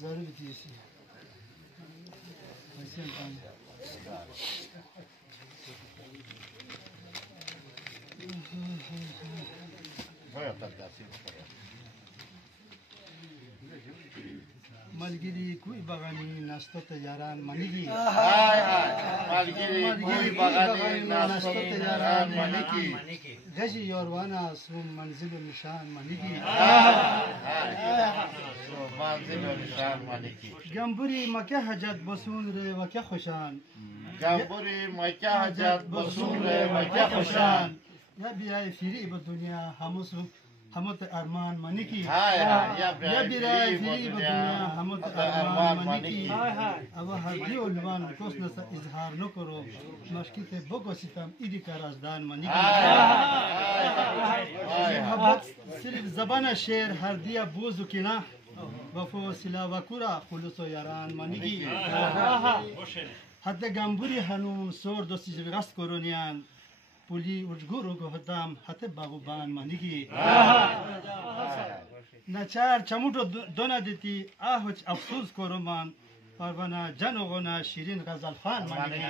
ضرور بیتیسی ملگیری کوی بغانی نستت یاران منیگی های های ملگیری کوی بغانی نستت یاران منیگی غجی یاروانا سوم منزل و نشان منیگی منزل و نشان منیگی گمبوری مکه حجت بسون ره و که خوشان گمبوری مکه حجت بسون ره و که خوشان یا بیای فیری به دنیا هموت ارمان منیکی یا بیای فیری به دنیا هموت ارمان منیکی اما هر دیو لبان کس نسا اظهار نکرو مشکیت بگوشیتم ایدی کار ازدان منیکی محبت صرف زبان شعر هر دیا بوزو کنا وفو سلا و کورا خلوص و یاران منیکی حتی گمبوری هنوم سور دوستی جویغست کرونیان پولی وجگورو گفتم حتی باغوبان منیگی نچار چموتو دونا دیتی آهوچ افسوس کرومان پروانه جن و غنا شیرین غزل خان منیگی